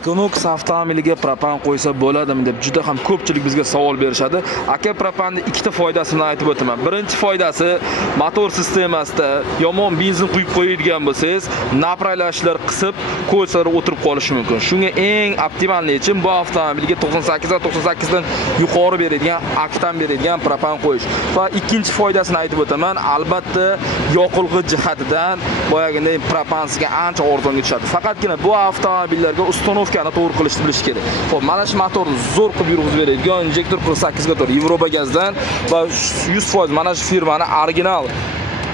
Econox avtomobiliga propan qo'ysa bo'ladimi deb juda ham ko'pchilik bizga savol berishadi. Aka, propanning ikkita foydasini aytib o'taman. Birinchi foydasi, motor sistemasida yomon benzin quyib qo'yadigan bo'lsangiz, napraylashlar qisib, ko'lsalar o'tirib qolishi mumkin. Shunga eng optimal yechim bu avtomobilga 98 dan yuqori beradigan, aktan beradigan propan qo'yish. Va ikkinchi foydasini aytib o'taman. Albatta, yoqilg'i jihatidan boyagiday propan sizga ancha arzonga tushadi. Faqatgina bu avtomobillarga uстановканы to'g'ri qilishni bilish kerak. Xo'p, mana shu motorni zo'r qilib yurg'izib beradigan injektor 48 ga to'g'ri Yevropa gazdan va 100% mana shu firmani original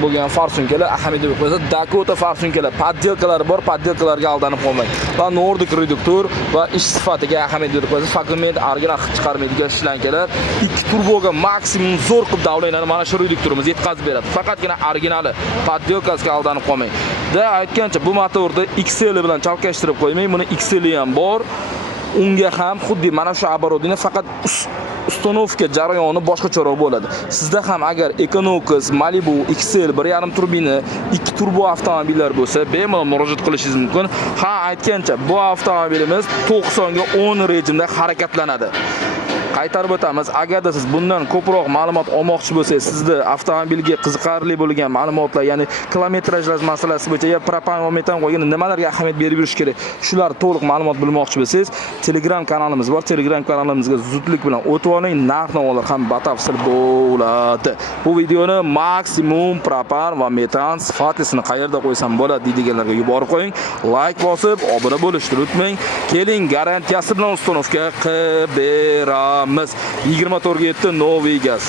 bo'lgan farsunkalar ahamiyat deb qo'ysa, Dakota farsunkalar, poddelkalar bor, poddelkalarga aldanib qolmang. Va Nordic reduktor va ish sifatiga ahamiyat berib qo'ysa, faqat original hid chiqarmaydigan shlankalar, 2 turboga maksimum zo'r qilib davlenani mana shu reduktorimiz yetkazib beradi. Faqatgina originali poddelkasiga aldanib qolmang. Da aytgancha bu motorda XL bilan chalkashtirib qo'ymang, buni XL ham bor. Unga ham xuddi mana shu оборудование faqat uстановка jarayoni boshqacharoq bo'ladi. Sizda ham agar Econox, Malibu, XL 1.5 turbina, 2 turbo avtomobillar bo'lsa, bemalol murojaat qilishingiz mumkin. Ha, aytgancha bu avtomobilimiz 90 ga 10 rejimda harakatlanadi. Qaytarib o'tamiz. Agarda siz bundan ko'proq ma'lumot olmoqchi bo'lsangiz, sizda avtomobilga qiziqarli bo'lgan ma'lumotlar, ya'ni kilometrajlash masalasi bo'yicha ya propan va metan qo'yganda nimalarga ahamiyat berib yurish kerak, shular to'liq ma'lumot bilmoqchi bo'lsangiz, Telegram kanalimiz bor. Telegram kanalimizga zudlik bilan o'tib oling. Narx-navolar ham batafsil bo'ladi. Bu videoni maksimum propan va metan sifatisini qayerda qo'ysam bo'ladi deydiganlarga yuborib qo'ying. Like bosib, obuna bo'lishni unutmang. Keling, garantiyasi bilan uстановka qilib beramiz. 24/7 Novy Gaz.